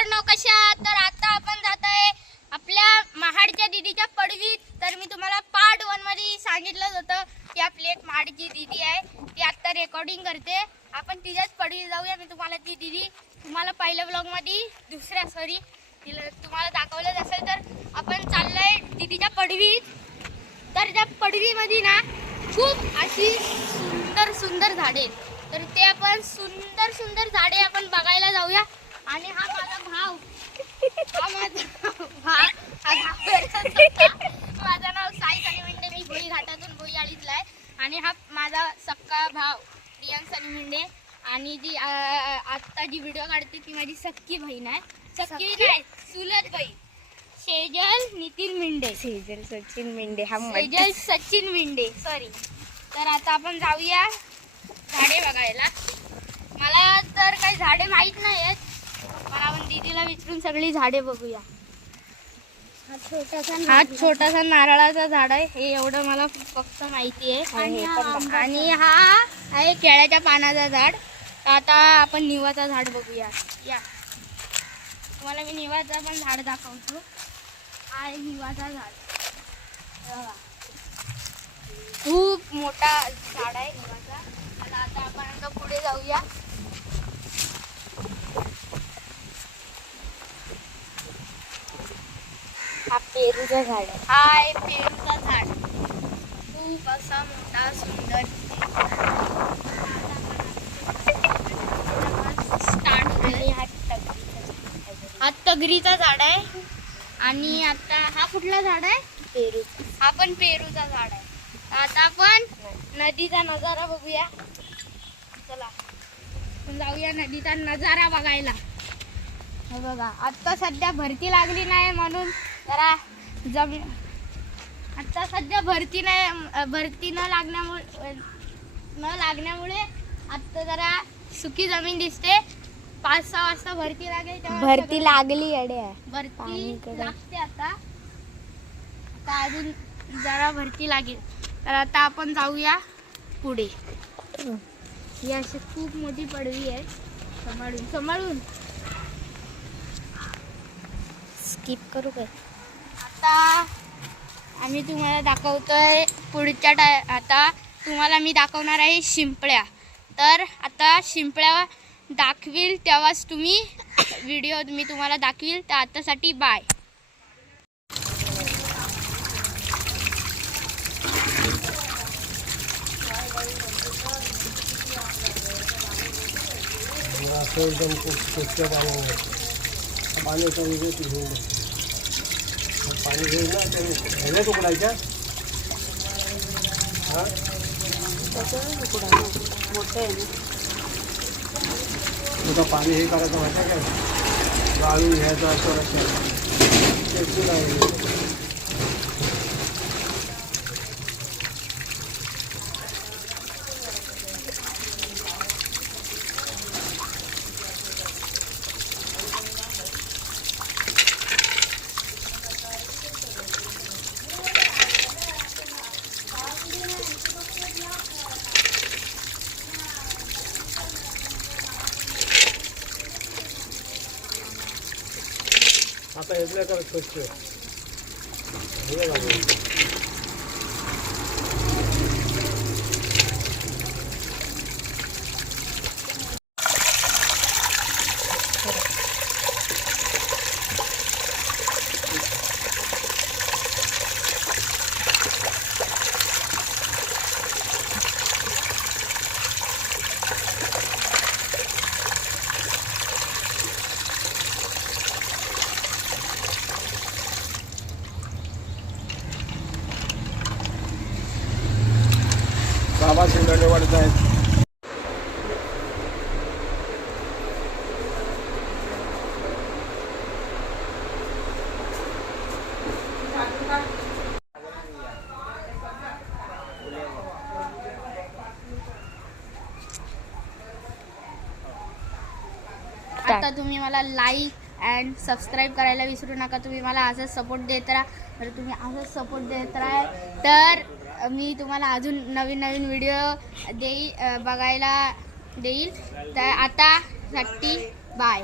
मित्रांनो, कशा आहात? तर आता आपण जात आहे आपल्या महाडच्या दीदीच्या पडवीत. तर मी तुम्हाला पार्ट 1 मध्ये सांगितलं होतं की आपली एक महाडची दीदी आहे, ती आता रेकॉर्डिंग करते. आपण तिच्याच पडवीत जाऊया. मी तुम्हाला ती दीदी तुम्हाला पहिल्या ब्लॉग मध्ये तिला तुम्हाला दाखवलं असेल. तर आपण चाललोय दीदीच्या पडवीत. तर त्या पडवीमध्ये ना खूप अशी सुंदर सुंदर झाडे, तर ते आपण सुंदर सुंदर झाडे आपण बघायला जाऊया. आणि हा माझा भाव, माझं नाव साई सनी, मी भोई घाटातून भोई आळीतला आहे. आणि हा माझा सक्का भाव प्रियांक सनी मिंडे. आणि जी आत्ता जी व्हिडिओ काढते ती माझी सक्की बहीण आहे. सक्की नाही, चुलत बहीण सेजल नितीन मिंडे. सेजल सचिन मिंडे. सेजल सचिन मिंडे, सॉरी. तर आता आपण जाऊया झाडे बघायला. मला तर काही झाडे माहीत नाही आहेत, पण आपण दीदीला विचारून सगळी झाडे बघूया. हा छोटासा नारळाचा झाड आहे, हे एवढं मला फक्त माहिती आहे. आणि हा आहे केळ्याच्या पानाचा झाड. तर आता आपण निवाचा झाड बघूया. या, तुम्हाला मी निवाचा पण झाड दाखवतो. हा आहे निवाचा झाड. खूप मोठा झाड आहे निवाचा. आता आपण पुढे जाऊया. हा पेरूचा झाड आहे. हा आहे पेरूचा झाड. खूप असा मोठा सुंदर हा तगरीचा झाड आहे. आणि आता हा कुठला झाड आहे? पेरू. हा पण पेरूचा झाड आहे. आता आपण नदीचा नजारा बघूया. चला आपण जाऊया नदीचा नजारा बघायला. हे बघा, आता सध्या भरती लागली नाही म्हणून जरा आता सध्या भरती न लागण्यामुळे आता जरा सुकी जमीन दिसते. 5-6 वाजता भरती लागेल तेव्हा भरती लागली अड्या. भरती लागते आता अजून जरा भरती लागेल. तर आता आपण जाऊया पुढे. ही अशी खूप मोठी पडवी आहे. सांभाळून स्किप करू काय? आता आम्ही तुम्हाला दाखवतोय आता तुम्हाला मी दाखवणार आहे शिंपळ्या. तर आता शिंपळ्या दाखवील तेव्हाच तुम्ही व्हिडिओ मी तुम्हाला दाखवील. तर आतासाठी बाय. एकदम स्वच्छ पाणी पाणी घेऊन ना ते ह्याच्यात उकडायच्या. हां मोठं आहे तुझं पाणी हे करायचं माहिती आहे काय? गाळून घ्यायचं असं रस्त्याला. आता हेतल्या कर स्वच्छ बाबा शिंदे वाढत आहेत. आता तुम्ही मला लाईक अँड सबस्क्राईब करायला विसरू नका. तुम्ही मला असंच सपोर्ट देत राहा. तर तुम्ही असंच सपोर्ट देत राहा तर मी तुम्हाला अजून नवीन व्हिडिओ बघायला देईल. तर आता साठी बाय.